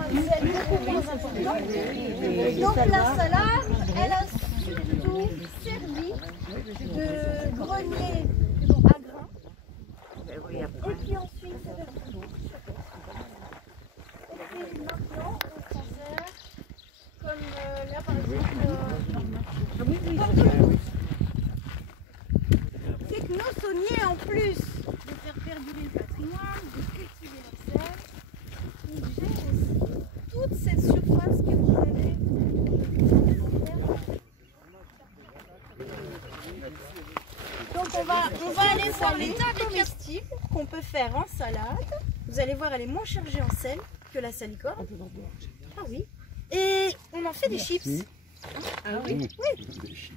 C'est beaucoup moins important. Donc la salade, elle a surtout servi de grenier à grains. Et puis ensuite, c'est devenu l'eau. Et puis maintenant, on s'en sert comme là par exemple. C'est que nos sauniers, en plus de faire perdurer le patrimoine, de cultiver leur sel, ils gèrent aussi toute cette surface que vous avez. Donc on va aller voir les tas comestibles qu'on peut faire en salade. Vous allez voir, elle est moins chargée en sel que la salicorde. Ah oui. Et on en fait des chips. Ah oui. Oui.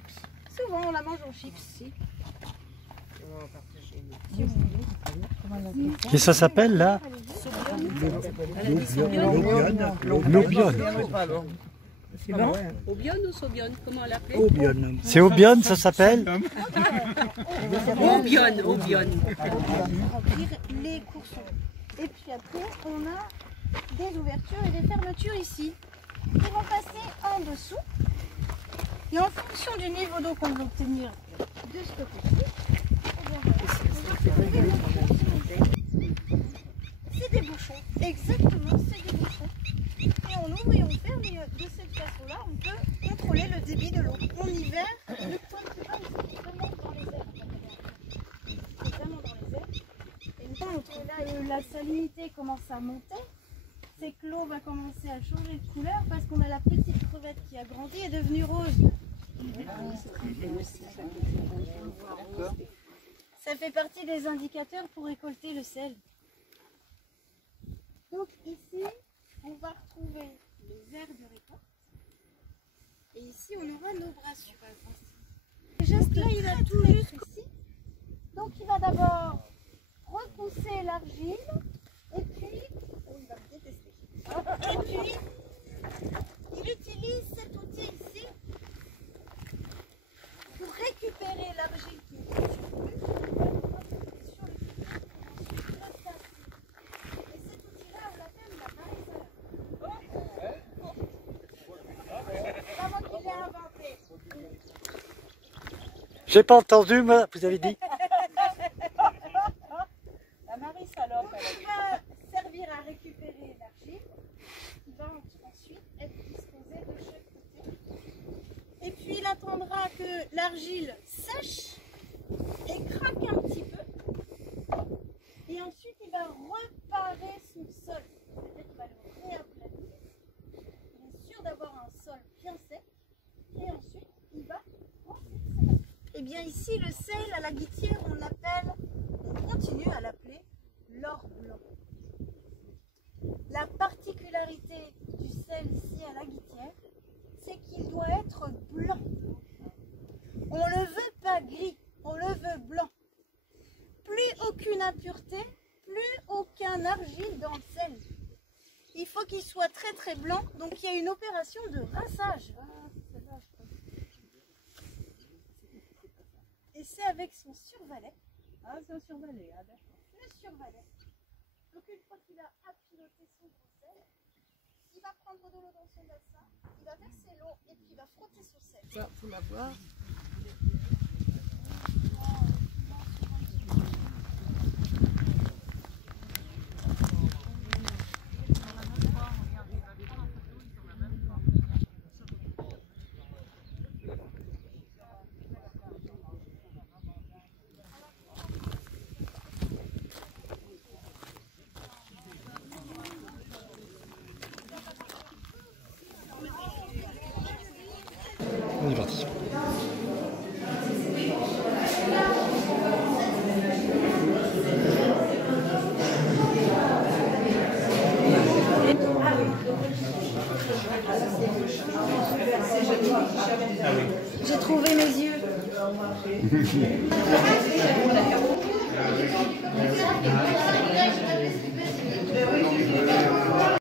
Souvent on la mange en chips ici. Et ça s'appelle là? L'Aubione. C'est bon? Aubione ou Saubione? Comment on l'appelle? Aubione. C'est Aubione, ça s'appelle? Aubione, Aubione. Remplir les coursons. Et puis après, on a des ouvertures et des fermetures ici, qui vont passer en dessous. Et en fonction du niveau d'eau qu'on veut obtenir de ce côté-ci, c'est des bouchons. Exactement, c'est des bouchons. Et on ouvre et on ferme, et de cette façon-là, on peut contrôler le débit de l'eau. En hiver, le point principal, c'est vraiment dans les airs. C'est vraiment dans les airs. Et là, la salinité commence à monter. C'est que l'eau va commencer à changer de couleur parce qu'on a la petite crevette qui a grandi et est devenue rose. Ça fait partie des indicateurs pour récolter le sel. Donc ici, on va retrouver les aires de récolte. Et ici, on aura nos brassures. Ce geste-là, il va tout juste ici. Donc il va d'abord repousser l'argile. Et puis, oh, il va me détester. Et puis, il utilise cet outil ici pour récupérer l'argile qui est surplus sur le fil. Ensuite, il va se passer. Et cet outil-là, on l'appelle la marésaleur. C'est moi qui l'ai inventé. J'ai pas entendu, moi, vous avez dit? La marésaleur, qui va servir à récupérer l'argile, qui va ensuite être disposée de chaque côté. Et puis il attendra que l'argile sèche et craque un petit peu. Et ensuite il va reparer son sol. C'est-à-dire qu'il va le réaplanir. Il est sûr d'avoir un sol bien sec. Et ensuite il va ensuite. Et bien ici le sel à la guittière on continue à l'appeler l'or blanc. La particularité du sel ici à la guittière, c'est qu'il doit être blanc. On ne le veut pas gris, on le veut blanc. Plus aucune impureté, plus aucun argile dans le sel. Il faut qu'il soit très très blanc, donc il y a une opération de rinçage. Et c'est avec son survalet. Ah, c'est un survalet, ah d'accord. Le survalet. Donc une fois qu'il a appiloté son gros sel, il va prendre de l'eau dans son bassin, il va verser l'eau et puis il va frotter son sel. Ça, faut la voir. On est parti. J'ai trouvé mes yeux.